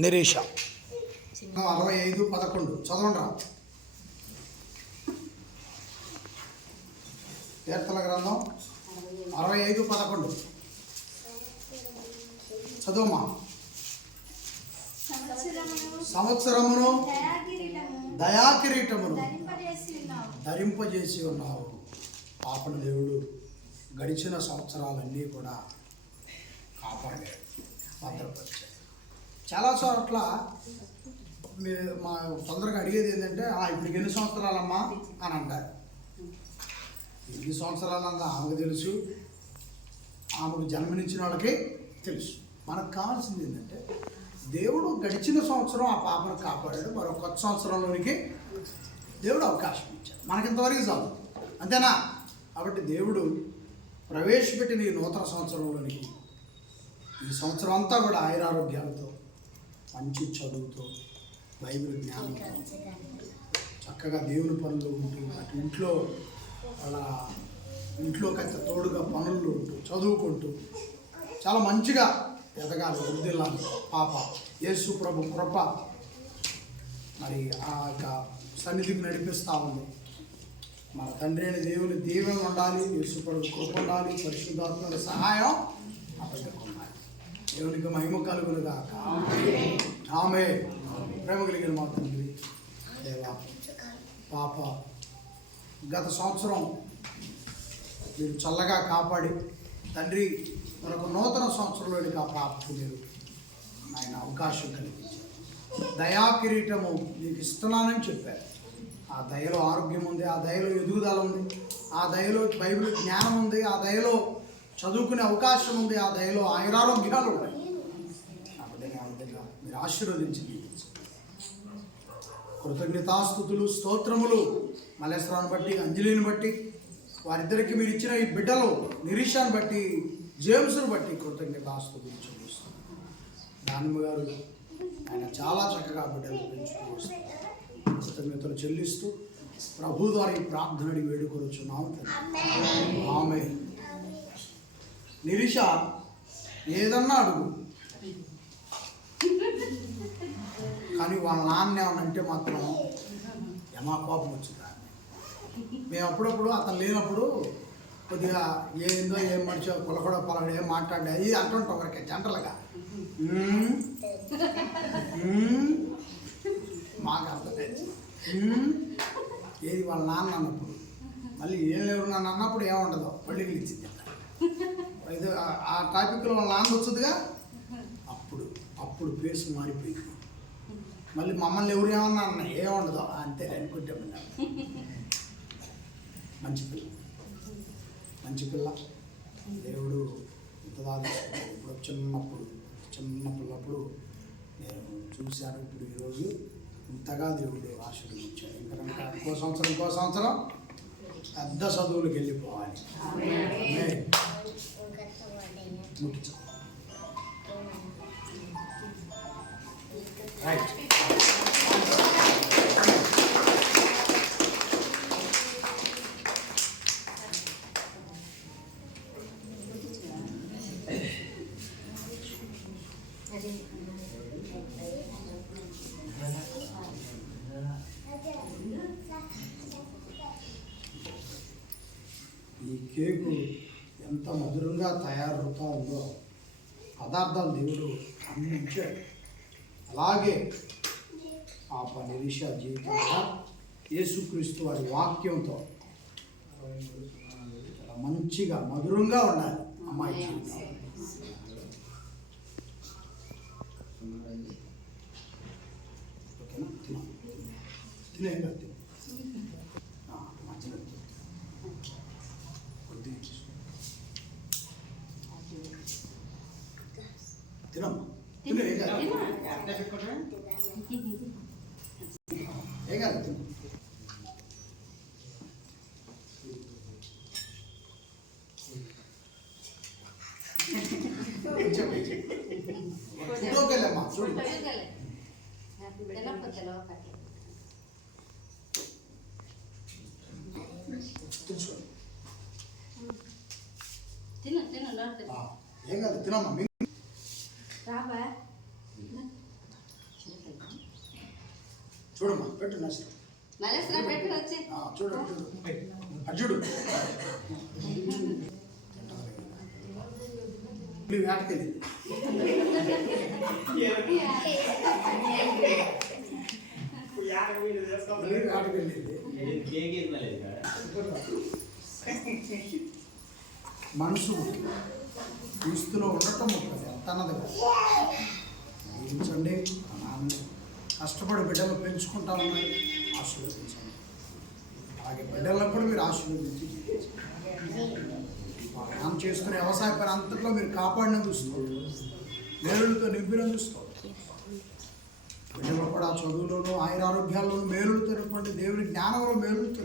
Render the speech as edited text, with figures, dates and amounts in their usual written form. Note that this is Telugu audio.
నిరీష 65:11 చదవండి. కీర్తన గ్రంథం 65:11 చదువుమా. సంవత్సరమును దయాకిరీటమును ధరింపజేసి ఉన్నావు. పాపన దేవుడు గడిచిన సంవత్సరాలన్నీ కూడా కాపాడాడు, భద్రపరిచాడు. చాలా చోట్ల మా తొందరగా అడిగేది ఏంటంటే, ఇప్పుడు ఎన్ని సంవత్సరాలమ్మా అని అంటారు. ఎన్ని సంవత్సరాలన్నా ఆమెకు తెలుసు, ఆమెకు జన్మనిచ్చిన వాళ్ళకి తెలుసు. మనకు కావాల్సింది ఏంటంటే, దేవుడు గడిచిన సంవత్సరం ఆ పాపను కాపాడాడు, మరో కొత్త సంవత్సరంలోనికి దేవుడు అవకాశం ఇచ్చాడు. మనకింతవరకు చాలు, అంతేనా? కాబట్టి దేవుడు ప్రవేశపెట్టిన ఈ నూతన సంవత్సరంలోనికి ఈ సంవత్సరం అంతా కూడా ఆయురారోగ్యాలతో, మంచి చదువుతో, బైబిల్ జ్ఞానంతో, చక్కగా దేవుని పనులు ఉంటూ, అటు ఇంట్లోకి అయితే తోడుగా పనులు ఉంటూ, చదువుకుంటూ చాలా మంచిగా ఎదగాలి, వృద్ధిల్లాలి. పాప యేసు ప్రభు కృప మరి ఆ యొక్క సన్నిధికి నడిపిస్తూ ఉంది. మన తండ్రి అయిన దేవుని దీవెన ఉండాలి, యేసు ప్రభు కృప ఉండాలి, పరిశుద్ధాత్మల సహాయం అతనికి ఉండాలి. దేవునికి మహిమ కలుగునుగాక. ఆమె ప్రేమ కలిగిన మా తండ్రి దేవా, పాప గత సంవత్సరం మీరు చల్లగా కాపాడి తండ్రి మరొక నూతన సంవత్సరంలోనికి ఆ పాపకు మీరు ఆయన అవకాశం కలిగించారు. దయా కిరీటము మీకు ఇస్తున్నానని చెప్పారు. ఆ దయలో ఆరోగ్యం ఉంది, ఆ దయలో ఎదుగుదల ఉంది, ఆ దయలో బైబిల్ జ్ఞానం ఉంది, ఆ దయలో చదువుకునే అవకాశం ఉంది, ఆ దయలో ఆయురారోగ్యాలు ఉన్నాయి. కాబట్టి ఆ విధంగా మీరు ఆశీర్వదించి కృతజ్ఞతాస్తుతులు స్తోత్రములు మల్లేశ్వరాన్ని బట్టి, అంజలిని బట్టి, వారిద్దరికి మీరు ఇచ్చిన ఈ బిడ్డలు నిరీషాన్ని బట్టి, జేమ్స్ను బట్టి కృతజ్ఞతాస్తుతులు చెల్లిస్తాం. దానిమ్మ గారు ఆయన చాలా చక్కగా బిడ్డలు పెంచుతూ వస్తారు. కృతజ్ఞతలు చెల్లిస్తూ ప్రభు ద్వారా ఈ ప్రార్థనని వేడుకొనుచున్నాము. ఆమె నిరీష ఏదన్నా అడుగు, కానీ వాళ్ళ నాన్న ఏమనంటే మాత్రం యమా కోపం వచ్చింది. మేము అప్పుడప్పుడు అతను లేనప్పుడు కొద్దిగా ఏందో ఏం మనిషి పొలకడ పొలగడ ఏం మాట్లాడే ఇది అంటుంటాం వరకే జనరల్గా. మాకు అర్థమైంది ఏది వాళ్ళ నాన్న అన్నప్పుడు. మళ్ళీ ఏం లేవు నన్ను అన్నప్పుడు ఏముండదు, పళ్ళికి ఇచ్చింది. ఇది ఆ టాపిక్లో వాళ్ళ నాన్న వచ్చుదిగా, అప్పుడు పేసు మారిపోయింది. మళ్ళీ మమ్మల్ని ఎవరు ఏమన్నా అన్న ఏముండదు, అంతే అనుకుంటే మంచి పిల్ల దేవుడు ఇంతదాకా ఇప్పుడు చిన్న పిల్లప్పుడు నేను చూశాను. ఇప్పుడు ఈరోజు ఇంతగా దేవుడు ఆశీర్వదించాడు. ఇంకా ఇంకో సంవత్సరం పెద్ద చదువులకు వెళ్ళిపోవాలి. రైట్. ఈ కేకు ఎంత మధురంగా తయారవుతూ ఉందో, పదార్థాలు దేవుడు అందించాడు. అలాగే పాప నిరీష జీవితంలో యేసుక్రీస్తు వారి వాక్యంతో చాలా మంచిగా మధురంగా ఉండాలి అమ్మాయి జీవితం. ఓకేనా? తినేగా మధ్యలో తినమ్మా, తిను. ఏం కాదు, తిను. ఫోటోకెళ్ళమ్మా చూడు. ఏం కాదు, తినమ్మా. చూడమ్మా పెట్టు నష్టం చూడు అర్జుడు వేటకెళ్ళి మనసు క్రీస్తులో ఉండటం తనది జీవించండి. కష్టపడి బిడ్డలు పెంచుకుంటామని ఆశీర్వదించండి. అలాగే బిడ్డలను కూడా మీరు ఆశీర్వదించి మనం చేసుకునే వ్యవసాయ పని అంతట్లో మీరు కాపాడిన చూసుకోండి, మేలులతో నింపిన చూసుకోండి. బిడ్డలు కూడా చదువులోనూ ఆయురారోగ్యాల్లోనూ మేలులతో దేవుని జ్ఞానంలో మేలులతో